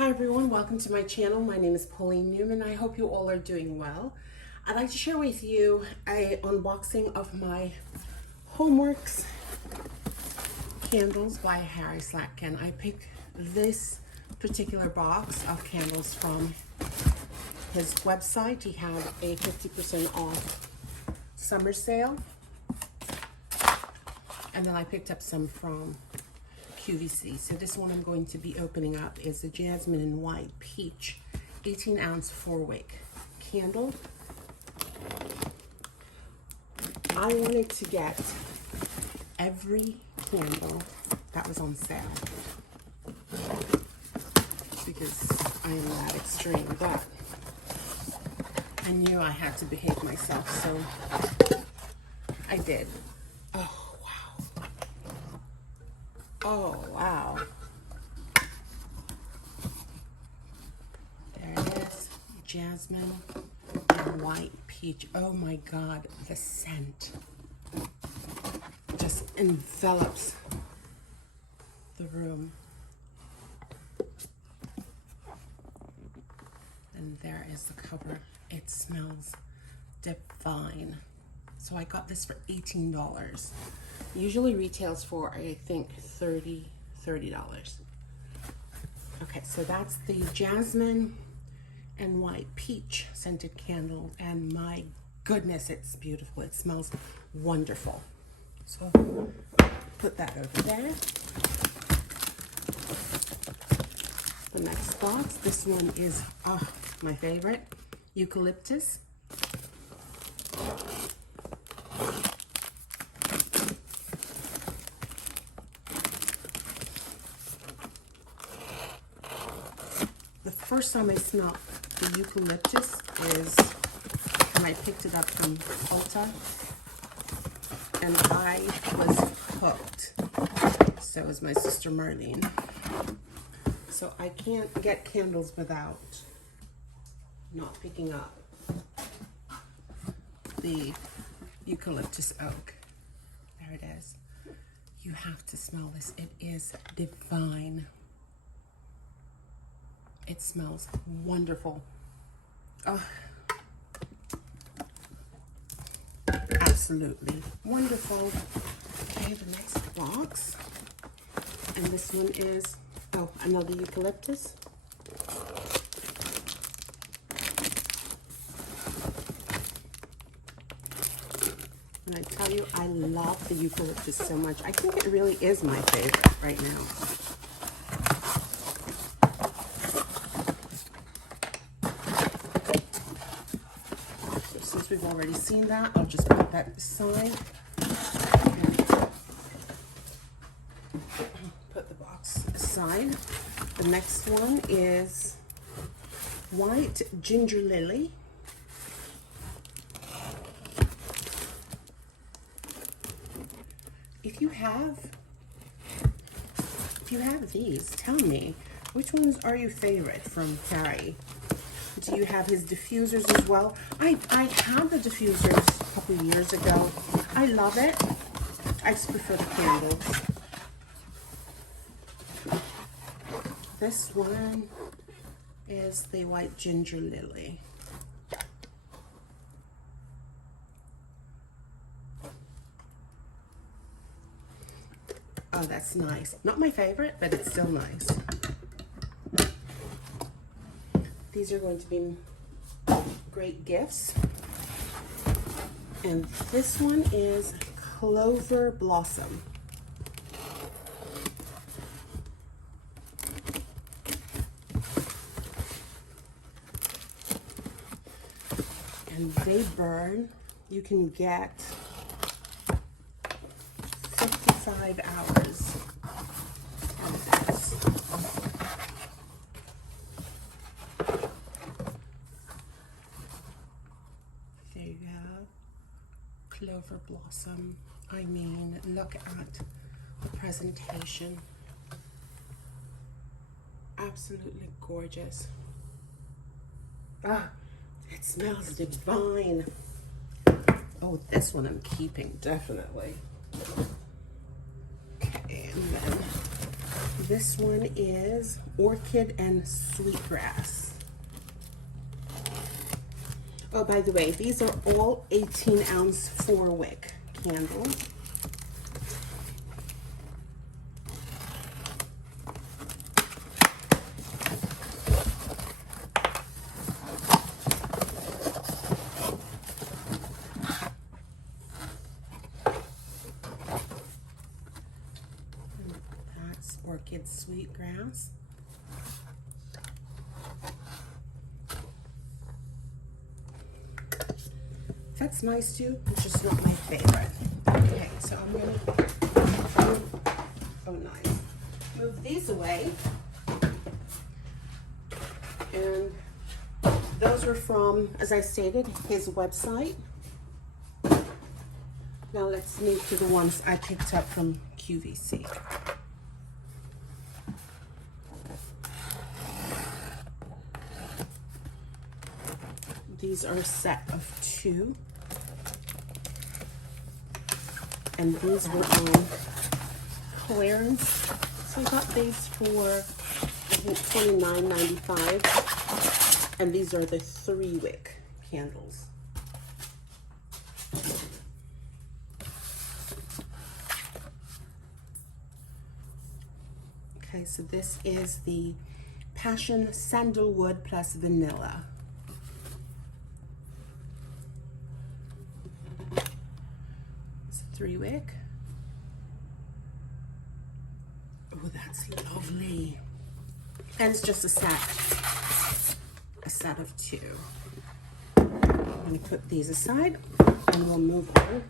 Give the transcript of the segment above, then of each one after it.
Hi everyone, welcome to my channel. My name is Pauline Newman. I hope you all are doing well. I'd like to share with you an unboxing of my Homeworx Candles by Harry Slatkin. I picked this particular box of candles from his website. He had a 50% off summer sale. And then I picked up some from QVC. So this one I'm going to be opening up is the Jasmine and White Peach 18-ounce 4-wick candle. I wanted to get every candle that was on sale because I am that extreme, but I knew I had to behave myself, so I did. Oh, wow. There it is. Jasmine and White Peach. Oh my God, the scent just envelops the room. And there is the cover. It smells divine. So I got this for $18. Usually retails for, I think, $30. Okay, so that's the Jasmine and White Peach scented candle, and my goodness, it's beautiful. It smells wonderful. So put that over there. The next box, this one is my favorite, eucalyptus. The first time I smelled the eucalyptus is when I picked it up from Ulta, and I was hooked. So was my sister Marlene. So I can't get candles without not picking up the eucalyptus oak. There it is. You have to smell this. It is divine. It smells wonderful. Oh, absolutely wonderful. Okay, the next box. And this one is, another eucalyptus. And I tell you, I love the eucalyptus so much. I think it really is my favorite right now. Since we've already seen that, I'll just put that aside. Put the box aside. The next one is White Ginger Lily. If you have these, tell me, which ones are your favorite from Harry? Do you have his diffusers as well? I had the diffusers a couple years ago. I love it. I just prefer the candles. This one is the White Ginger Lily. Oh, that's nice. Not my favorite, but it's still nice. These are going to be great gifts. And this one is Clover Blossom. And they burn. You can get 55 hours of this. There you go. Clover Blossom. I mean, look at the presentation. Absolutely gorgeous. It smells divine. Oh, this one I'm keeping, definitely. Okay, and then this one is Orchid and Sweetgrass. Oh, by the way, these are all 18-ounce 4-wick candles. That's Orchid Sweetgrass. That's nice too, it's just not my favorite. Okay, so I'm gonna, oh nice, move these away. And those are from, as I stated, his website. Now let's move to the ones I picked up from QVC. These are a set of 2. And these were on clearance. So I got these for, I think, $29.95. And these are the 3-wick candles. Okay, so this is the Passion Sandalwood plus Vanilla. It's a 3-wick. Oh, that's lovely. And it's just a set of 2. I'm going to put these aside and we'll move on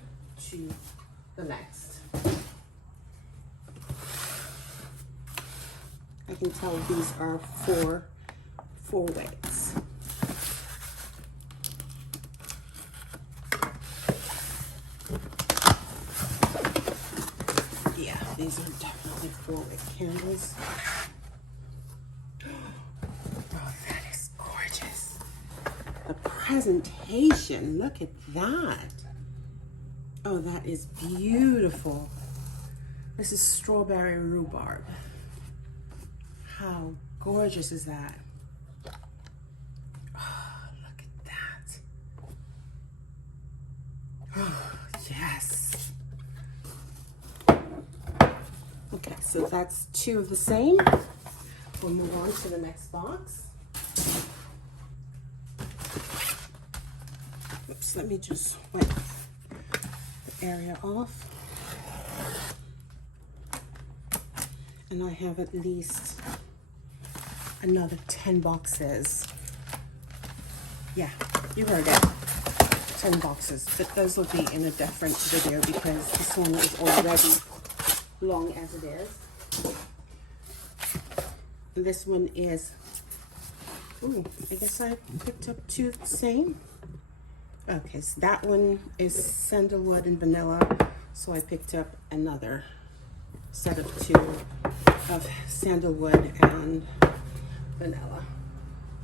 to the next. I can tell these are 4 wicks. Yeah, these are definitely 4-wick candles. Oh, that is gorgeous. The presentation, look at that. Oh, that is beautiful. This is strawberry rhubarb. How gorgeous is that? Oh, look at that. Oh, yes. Okay, so that's 2 of the same. We'll move on to the next box. Oops, let me just wipe the area off. And I have at least another 10 boxes. Yeah, you heard it. 10 boxes. But those will be in a different video because this one is already long as it is. And this one is, ooh, I guess I picked up 2 of the same. Okay, so that one is sandalwood and vanilla. So I picked up another set of 2 of sandalwood and vanilla.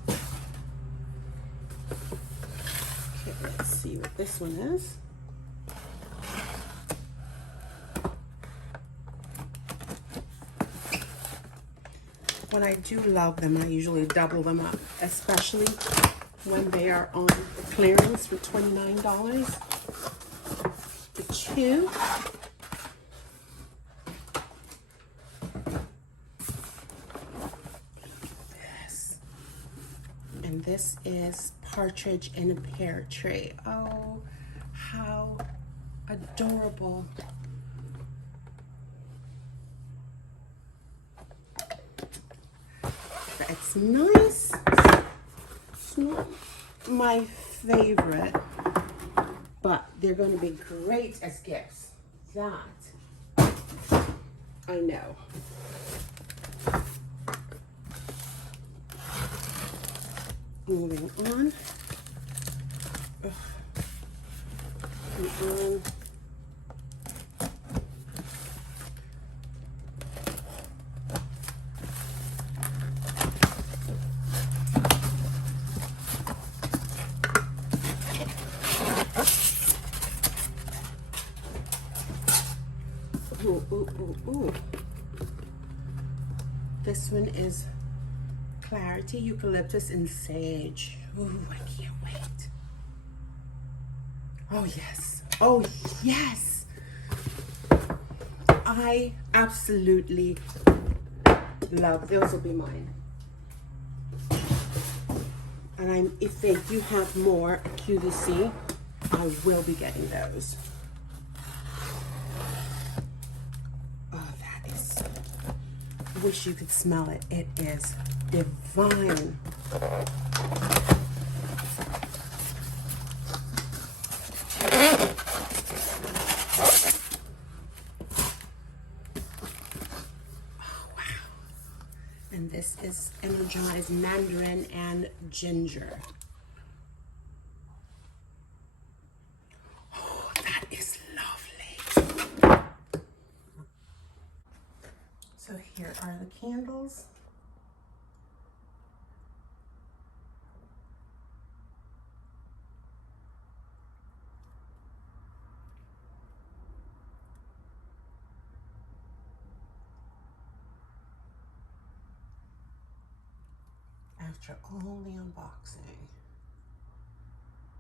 Okay, let's see what this one is. When I do love them, I usually double them up, especially when they are on clearance for $29. The 2. And this is Partridge in a Pear Tree. Oh, how adorable. It's nice. It's not my favorite, but they're going to be great as gifts. That I know. Moving on. Ooh. This one is Clarity Eucalyptus and Sage. Ooh, I can't wait. Oh yes, oh yes. I absolutely love, those will be mine. And if they do have more QVC, I will be getting those. Oh, that is, I wish you could smell it. It is divine. And this is Energized Mandarin and Ginger. Oh, that is lovely. So here are the candles. After all the unboxing,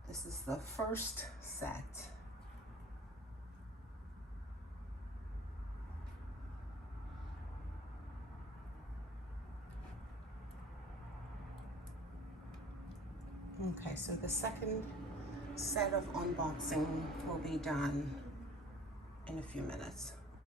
this is the first set. Okay, so the second set of unboxing will be done in a few minutes.